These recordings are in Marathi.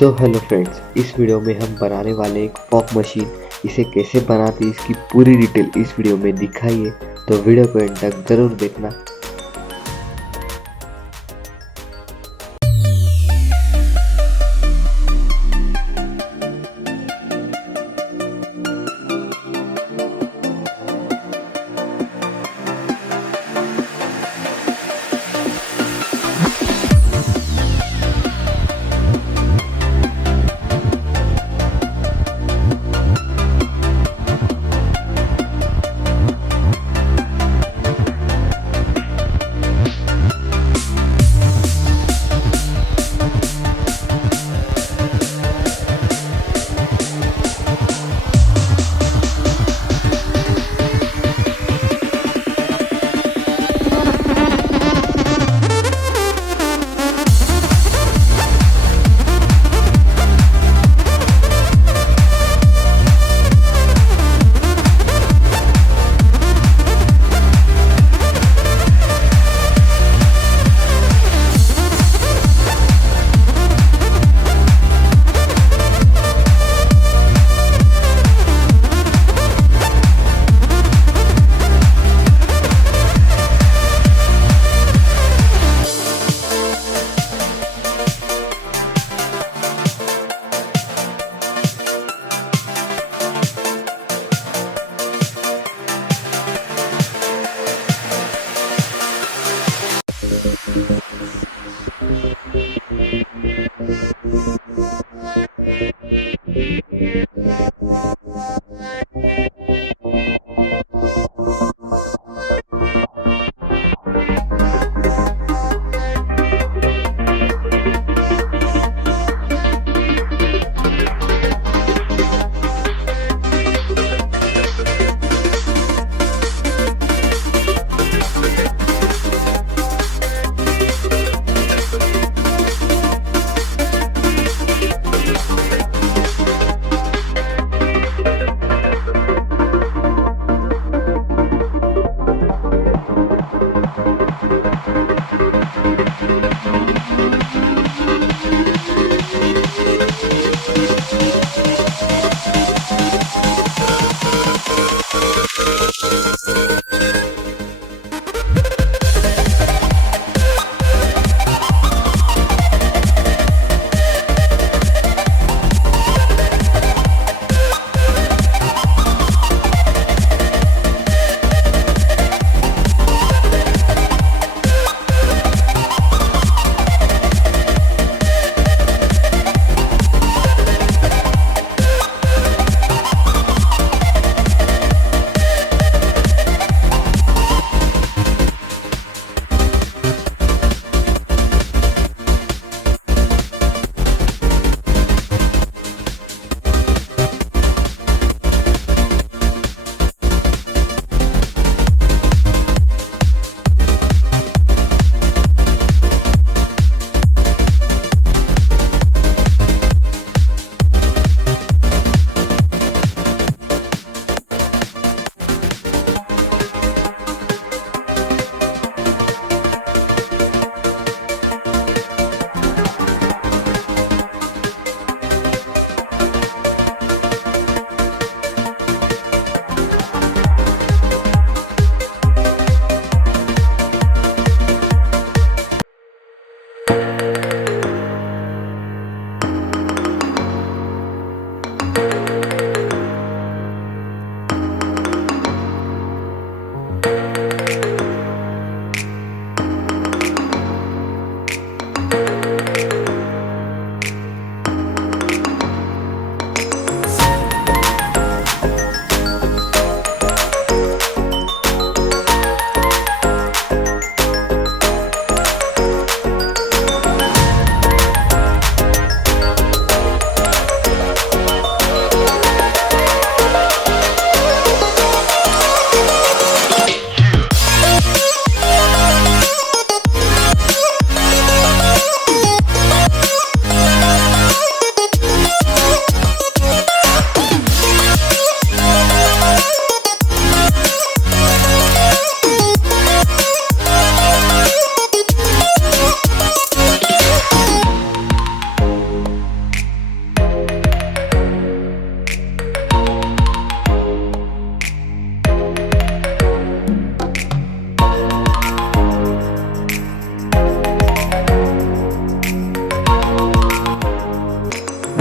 सो हेलो फ्रेंड्स, इस वीडियो में हम बनाने वाले एक फॉग मशीन। इसे कैसे बनाते हैं इसकी पूरी डिटेल इस वीडियो में दिखाई है, तो वीडियो को एंड तक जरूर देखना।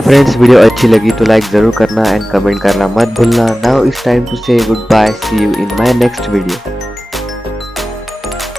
फ्रेंड्स, वीडियो अच्छी लगी तो लाइक ज़रूर करना एंड कमेंट करना मत भूलना। Now it's time to say good bye, C you in my next video.